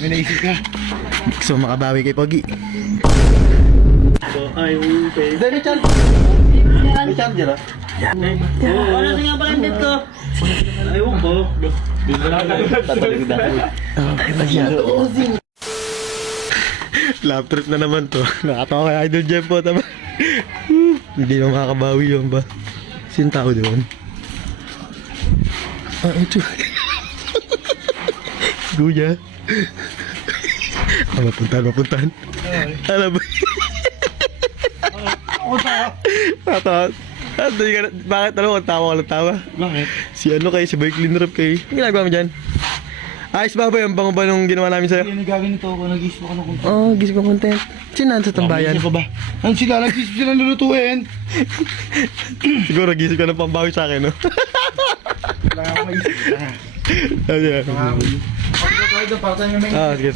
May naisip ka. Gusto mo makabawi kay Pogi. Dahil may charger. May charger ah. Ano sa nga pala yung date ko? Ayaw ko. Tatalig na. Lap trip na naman to. Nakatawa kay Idol Jeff po. Tama. Hindi na makakabawi yun ba? Sino tao doon? Ah, ito. Guya. Ah, mapuntahan. Alam mo. Tatawa. Bakit alam mo? Tawa ka lang tawa. Bakit? Si ano kayo, si Boy Clean Rap kayo. Ang ginagawa mo dyan? Ayos ba ba yung bango ba nung ginawa namin sa'yo? Hindi nagaganito ako. Nag-isip ako ng content. Oo, gisip ko content. Sino sa tambayan? Ano ba? Ano sila? Nag-isip sila lulutuin. Siguro gisip ka ng pambawi sa akin, no? Wala akong maisip. Ano yan? Ah, sige.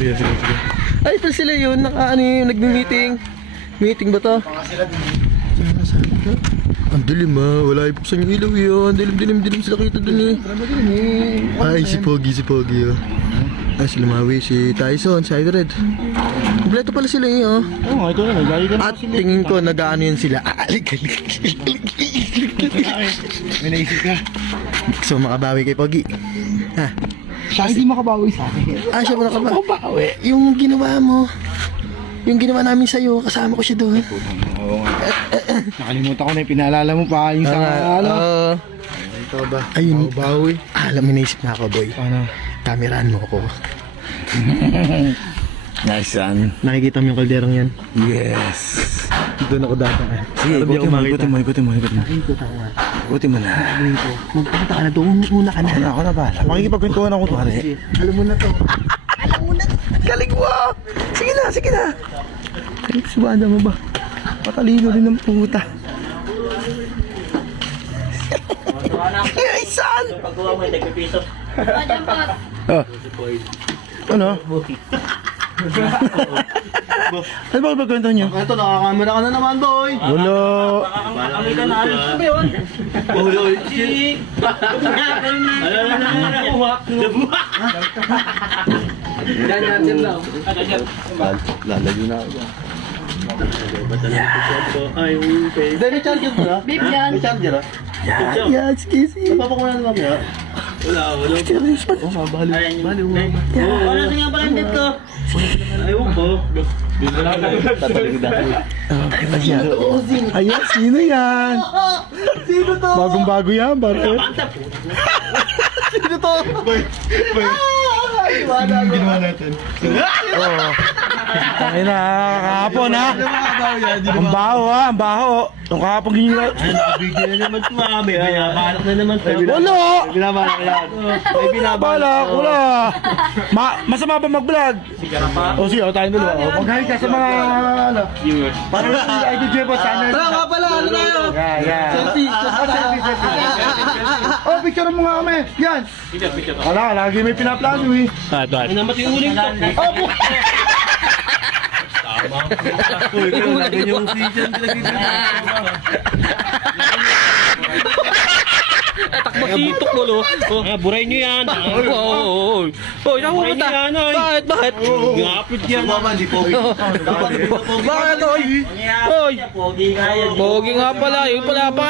Ay, pala sila yun. Ano yun, nagmi-meeting. Meeting ba to? Saan ka? Ang dilim ah, wala ibuksan yung ilaw yun. Dilim sila kita dun eh. Ay, si Pogi oh. Ay, si Lumawi, si Tyson, si Red. Kompleto pala sila eh oh. Oo, ito na. Lagi ka na. At tingin ko nag-ano yun sila. Alik. May naisip ka. Gusto mo makabawi kay Pogi. Ha? Siya hindi makabawi sa akin. Ah, siya mo nakabawi. Yung ginawa mo. Yung ginawa namin sa'yo, kasama ko siya doon. Oo nga. Nakalimutan ko na yung pinaalala mo pa. Yung sa ano. Ito ba? Ayun. Bawi. Alam mo, naisip na ako, boy. Ano? Kameraan mo ako. Nice son. Nakikita mo yung kalderong yan? Yes. Doon ako dadaan. Sige, ikutin mo. Ikutin mo na. Magpunta ka na doon. Una ka na. Ako na ba? Makikipagkwentuhan ako to. Sige, alam mo na to. Galing mo! Sige na. Ay, subada mo ba? Matalino rin ng puta. Ay, saan? Paggawa mo yung nagpipiso. Ah. Ano? Ano ba pagkwentuhan niyo? Ito, nakakamera ka na naman, boy. Wala. Kami ka na alam. Ano ba yun? Uloy. Si... Lalayo na ako. Dahil may charger mo na? Bibyan. May charger ah? Yan, sige. Napapakunan naman kaya? Wala. Serious pa. Ano sa nga pala yung date ko? Ayaw ko. Tatalig na. Ayan, sino yan? Sino to? Bagong-bago yan, pare. Sino to? Ginawa natin. Oo. Tangin na, kahapon ha. Ang baho ha, ang baho. Yung kahapon ginawa. Ay, nakabigyan na naman tumami. Ay, balak na naman. Wala! Binabalak yan. May Balak, wala. Masama ba mag-vlog? Sigara pa. O sige, tayo dalawa. Mag-hi ka sa mga ano. Viewers. Para si Idol Jepo sana. Tara nga pala, ano tayo? Yeah. Selfie. Oh, picture mo nga kami. Yan. Picture. Wala, lagi may pinaplano eh. Ay, naman yung uling to. Opo. Uy, kaya lagi yung season. Takbasitok ko, lo. Buray nyo yan. Oo. Oh, ikaw mo ta. Bakit? Ngapit yan. Di Pogi. Bakit, oy? Oy, pogi nga pala. Yun pala pa.